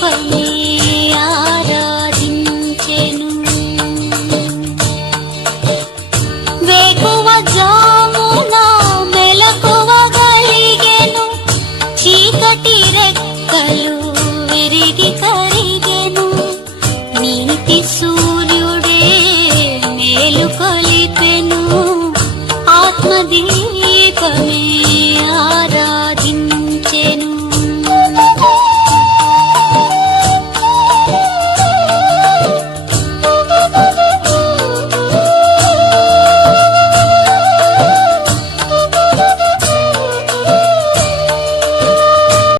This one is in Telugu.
దీపమే ఆరాధించెను. వేకువ జామున మెలకువ గలిగెను, చీకటి రెక్కలు విరిగి కరిగి